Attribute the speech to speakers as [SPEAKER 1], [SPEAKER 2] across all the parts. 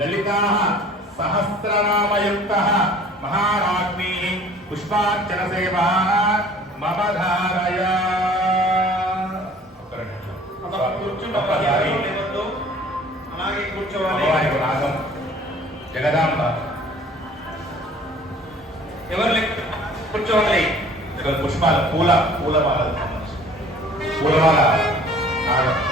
[SPEAKER 1] లలితా సహస్రనామయుక్త మహారాజ్ఞీ పుష్పార్చన సేవా మమ ధారయ
[SPEAKER 2] అలాగే కూర్చోవాలి.
[SPEAKER 1] రాగం. జగదాంబ.
[SPEAKER 2] ఎవరు కూర్చోవాలి.
[SPEAKER 1] ఇక్కడ పుష్పాలు పూల పూలమాల పూలమాల రాగం.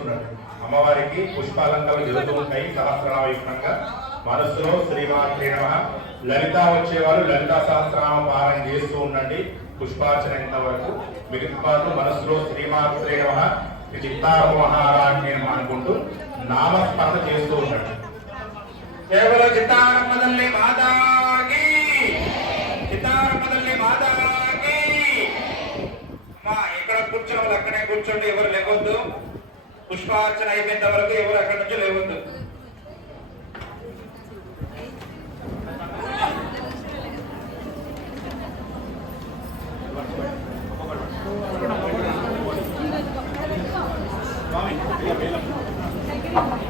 [SPEAKER 3] చేసుకున్నారు అమ్మవారికి పుష్పాలంకలు జరుగుతూ ఉంటాయి. సహస్రనామయుక్తంగా. మనస్సులో శ్రీమాత్రి నమ. లలిత వచ్చేవారు లలిత సహస్రనామ పారాయణ చేస్తూ ఉండండి. పుష్పార్చన ఇంత వరకు మిగతా మనస్సులో శ్రీమాత్రి నమ. చిత్తారమహారాజ్ఞ అనుకుంటూ నామస్పర్ధ చేస్తూ ఉండండి.
[SPEAKER 2] కేవలం చిత్తారంభదల్లి మాతాకి. చిత్తారంభదల్లి మాతాకి. అమ్మా ఎక్కడ కూర్చోవాలి అక్కడే కూర్చోండి. ఎవరు లేకొద్దు పుష్పార్చన అయిపోయేంత వరకు ఎవరు అక్కడి నుంచి లేవద్దు.
[SPEAKER 1] ఓం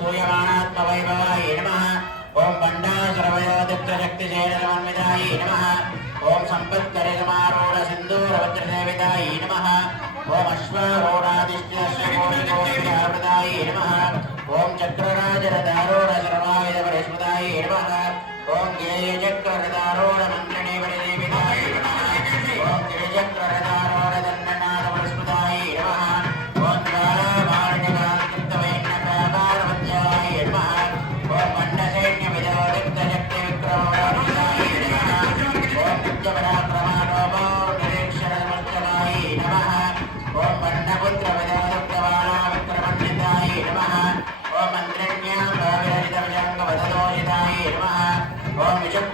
[SPEAKER 2] శ్రూయమాణాత్మవైభవాయ నమ. ఓం బండాసురవయోదిత్రశక్తిశైలమన్వితాయ నమ. ఓం సంపత్కరిసమారూఢ సింధూరవజ్రసేవితాయ నమ. ఓం అశ్వరోడాదిష్టాయ నమ. ఓం చక్రరాజరదారోఢ శర్మాయుధ పరిష్మృతాయ నమ. ఓం గేయచక్రరదారోఢ Well, we just